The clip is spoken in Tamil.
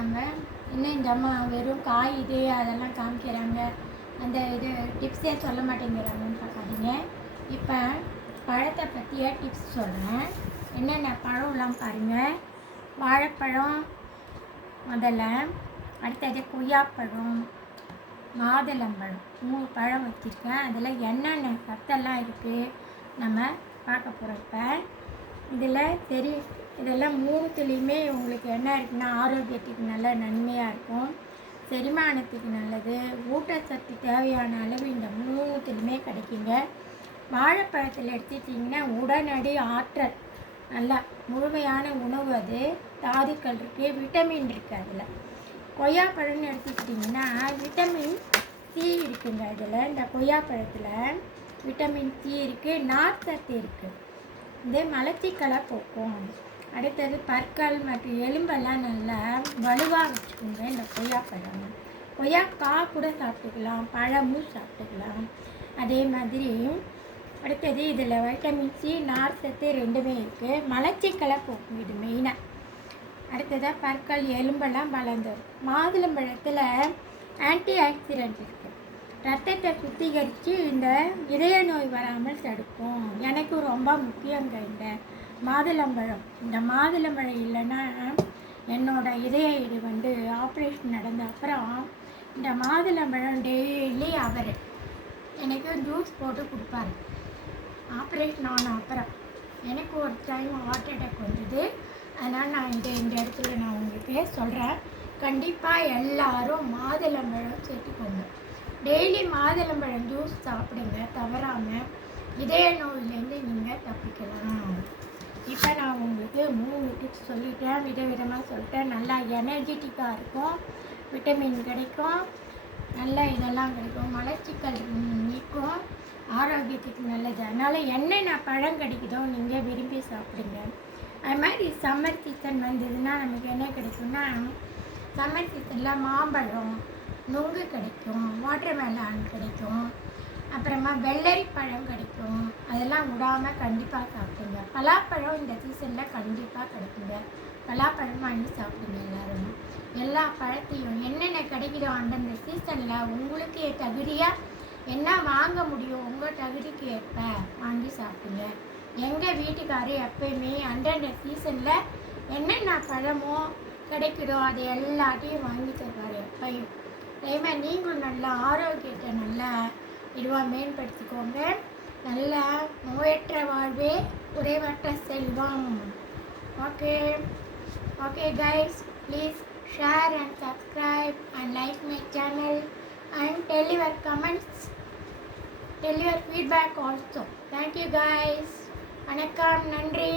காமிக்கிறாங்க. இன்னும் இந்த அம்மா வெறும் காய் இது அதெல்லாம் காமிக்கிறாங்க, அந்த இது டிப்ஸே சொல்ல மாட்டேங்கிறாங்கன்னு பார்க்காதீங்க. இப்போ பழத்தை பற்றிய டிப்ஸ் சொல்கிறேன். என்னென்ன பழம்லாம் பாருங்கள். வாழைப்பழம் முதல்ல, அடுத்தது கொய்யாப்பழம், மாதுளம்பழம், 3 பழம் வச்சுருக்கேன். அதில் என்னென்ன சத்தெல்லாம் இருக்குது நம்ம பார்க்க போகிறோம். இப்போ இதில் இதெல்லாம் 3துலேயுமே உங்களுக்கு என்ன இருக்குன்னா, ஆரோக்கியத்துக்கு நல்ல நன்மையாக இருக்கும், செரிமானத்துக்கு நல்லது, ஊட்டச்சத்து தேவையான அளவு இந்த 3துலேயுமே கிடைக்குங்க. வாழைப்பழத்தில் எடுத்துட்டிங்கன்னா உடனடி ஆற்றல், நல்லா முழுமையான உணவு, அது தாதுக்கள் இருக்குது, விட்டமின் இருக்குது. அதில் கொய்யாப்பழம்னு எடுத்துக்கிட்டிங்கன்னா விட்டமின் சி இருக்குங்க. இதில் இந்த கொய்யாப்பழத்தில் விட்டமின் சி இருக்குது, நார்ச்சத்து இருக்குது, இது மலச்சிக்கலை போக்கும். அடுத்தது பற்கள் மற்றும் எலும்பெல்லாம் நல்லா வலுவாக வச்சுக்கோங்க இந்த கொய்யாப்பழம். கொய்யாக்காய் கூட சாப்பிட்டுக்கலாம், பழமும் சாப்பிட்டுக்கலாம். அதே மாதிரி அடுத்தது இதில் வைட்டமின் சி, நார்ச்சத்து 2மே இருக்குது, மலச்சிக்கலை போக்கும் இது மெயினாக. அடுத்ததாக பற்கள் எலும்பெல்லாம் வளர்ந்துடும். மாதுளம்பழத்தில் ஆன்டி ஆக்சிடென்ட் இருக்குது, ரத்தத்தை சுத்திகரித்து இந்த இதய நோய் வராமல் தடுக்கும். எனக்கு ரொம்ப முக்கியங்க இந்த மாதுளம்பழம். இந்த மாதுளம்பழம் இல்லைன்னா என்னோடய இதய இது ஆப்ரேஷன் நடந்த அப்புறம் இந்த மாதுளம்பழம் டெய்லி அவர் எனக்கு ஜூஸ் போட்டு கொடுப்பாரு. ஆப்ரேஷன் ஆன அப்புறம் எனக்கு ஒரு டைம் ஹார்ட் அட்டாக் வந்தது. அதனால் நான் இந்த இடத்துல நான் உங்களுக்கு சொல்கிறேன், கண்டிப்பாக எல்லோரும் மாதுளம்பழம் சேர்த்துக்கோங்க. டெய்லி மாதுளம்பழம் ஜூஸ் சாப்பிடுங்க தவறாமல், இதய நோயிலேருந்து நீங்கள் தப்பிக்கலாம். இப்போ நான் உங்களுக்கு 3 டிப்ஸ் சொல்லிட்டேன், விதவிதமாக சொல்லிட்டேன். நல்லா எனர்ஜெட்டிக்காக இருக்கும், விட்டமின் கிடைக்கும், நல்லா இதெல்லாம் கிடைக்கும், மலச்சிக்கல் நீக்கும், ஆரோக்கியத்துக்கு நல்லது. அதனால் என்னென்ன பழம் கிடைக்குதோ நீங்கள் விரும்பி சாப்பிடுங்க. அது மாதிரி சம்மர் சீசன் வந்ததுன்னா நமக்கு என்ன கிடைக்கும்னா, சம்மர் சீசனில் மாம்பழம், நுங்கு கிடைக்கும், வாட்டர்மெலான் கிடைக்கும், அப்புறமா வெள்ளரி பழம் கிடைக்கும். அதெல்லாம் விடாமல் கண்டிப்பாக சாப்பிடுங்க. பலாப்பழம் இந்த சீசனில் கண்டிப்பாக கிடைக்குங்க, பலாப்பழம் வாங்கி சாப்பிடுங்க எல்லோரும். எல்லா பழத்தையும் என்னென்ன கிடைக்குதோ அந்தந்த சீசனில் உங்களுக்கு தகுதியாக என்ன வாங்க முடியும், உங்கள் தகுதிக்கு ஏற்ப வாங்கி சாப்பிடுங்க. எங்கள் வீட்டுக்காரர் எப்பயுமே அந்தந்த சீசனில் என்னென்ன பழமோ கிடைக்குதோ அதை எல்லாத்தையும் வாங்கி தருவார் எப்பயும். அதேமாதிரி நீங்களும் நல்லா ஆரோக்கியத்தை நல்லா இதுவாக மேம்படுத்திக்கோங்க. நல்லா நோயற்ற வாழ்வே குறைவற்ற செல்வம். Okay guys, please share and subscribe and like my channel and tell your comments, tell your feedback also. Thank you guys. வணக்கம், நன்றி.